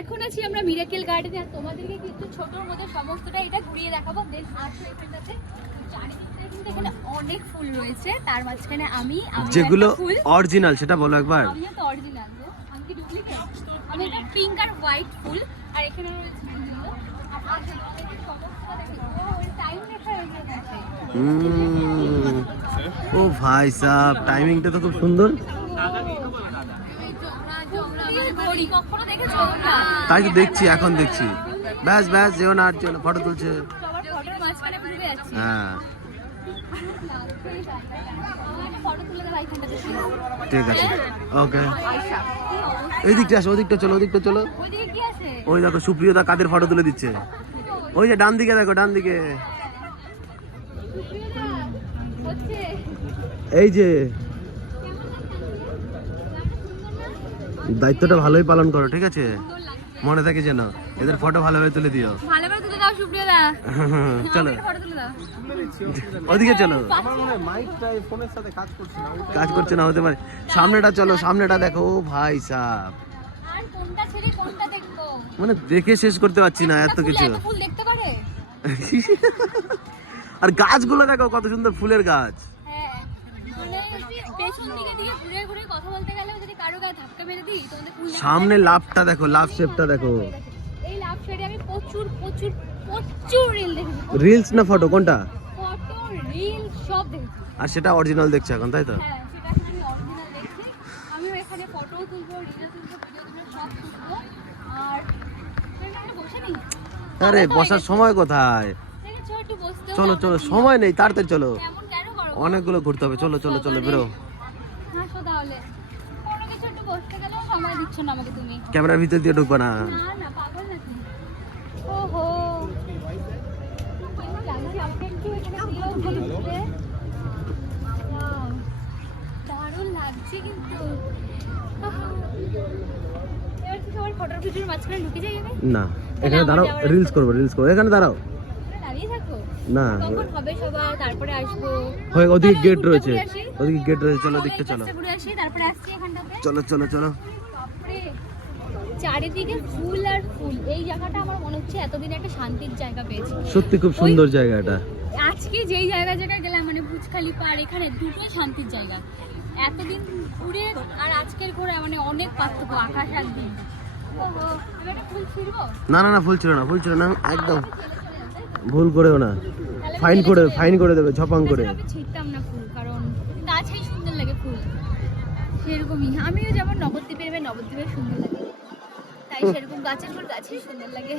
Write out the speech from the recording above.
এখন আছি আমরা মিরাকেল গার্ডেনে আর তোমাদেরকে কিন্তু ছোটর মধ্যে সমস্তটা এটা ঘুরিয়ে দেখাবো। দেন আসো এখানটাতে চারিদিকটা কিন্তু এখানে অনেক ফুল রয়েছে। তার মাঝখানে আমি আমি যেগুলো একটা ফুল। অরিজিনাল সেটা বলো একবার। আমিও তো অরিজিনাল আমি কি ডুপ্লিকেট আমি একটা পিঙ্ক আর হোয়াইট ফুল। আর এখানে রয়েছে ফুলগুলো আর পাশে রয়েছে সমস্তটা দেখো ও ওই টাইম লেখা রয়েছে দেখো ও ভাই টাইমিংটা তো খুব সুন্দর ঘড়ি কখনো দেখেছ না তাই তো দেখছি এখন দেখছি। ব্যাস ব্যাস যেও না আর ফটো তুলছে। হ্যাঁ। ঠিক আছে। ওকে এই দিকটা আসো ওই দিকটা চলো ওই দিকটা চলো। ওই দেখো সুপ্রিয়তা কাদের ফটো তুলে দিচ্ছে? ওই যে ডান দিকে দেখো ডান দিকে। এই যে দায়িত্বটা ভালোই পালন করো ঠিক আছে? মনে থাকে যেন। এদের ফটো ভালোভাবে তুলে দিও। ভালো তুলে দাও সুপ্রিয়া দা। চলো। ফটো তুলে দাও। ওদিকে চলো। আমার মাইকটা এই ফোনের সাথে কাজ করছে না কাজ করছে না হতে পারে। সামনেটা চলো সামনেটা দেখো। ও ভাই সাহ আর কোনটা ছেড়ে কোনটা দেখব? মানে দেখে শেষ করতে পারছি না এত কিছু। আর গাছগুলো দেখো কত সুন্দর ফুলের গাছ হ্যাঁ মানে পেছন দিকে দিকে কথা বলতে গেলে যদি কারও গায়ে ধাক্কা মেরে দিই তোমাদের ফুল সামনে লাভটা দেখো লাভ শেপটা দেখো। এই লাভ সাইডে আমি প্রচুর প্রচুর প্রচুর রিল দেখেছি। রিলস না ফটো কোনটা? ফটো রিল সব দেখেছি। আর সেটা অরিজিনাল দেখছ এখন তাই তো? হ্যাঁ সেটা আমি অরিজিনাল দেখছি। আমিও এখানে ফটো তুলবো রিলও তুলবো ভিডিও তুলবো সব তুলবো। আর বসে নেই? আরে বসার সময় কোথায়? চলো চলো সময় নেই তাড়াতাড়ি চলো। অনেকগুলো ঘুরতে হবে। চলো চলো চলো বেরো। হাসো তাহলে। কোনো কিছু একটু বসতে গেলেও সময় দিচ্ছ না আমাকে তুমি। ক্যামেরার ভিতর দিয়ে ঢুকবো না। না পাগল নাকি? ওহো। এখানে দারুণ লাগছে কিন্তু। না দাঁড়াও রিলস করব রিলস করব। এখানে দাঁড়াও। না। হবে তারপরে আসব। ওদিকে গেট রয়েছে। ওদিকে গেট রয়েছে চলো দিকটা চলো। চলো। চলো চলো চারিদিকে ফুল আর ফুল। এই জায়গাটা আমার মনে হচ্ছে এতদিন একটা শান্তির জায়গা পেয়েছি। সত্যি খুব সুন্দর জায়গা এটা আজকে যেই জায়গা গেলাম মানে বুজখালি এখানে দুটোই শান্তির জায়গা। এতদিন ঘুরে আর আজকের ঘোরা মানে অনেক পার্থক্য আকাশ আর দিন। না না না ফুল ছিল না ফুল ছিল না একদম। ভুল করেও না। ফাইন করে ফাইন করে দেবে ঝপাং করে। আমি না ফুল কারণ গাছেই সুন্দর লাগে ফুল সেরকমই। আমিও যেমন নবদ্বীপের মেয়ে নবদ্বীপের সুন্দর লাগে। তাই সেরকম গাছের ফুল গাছে সুন্দর লাগে।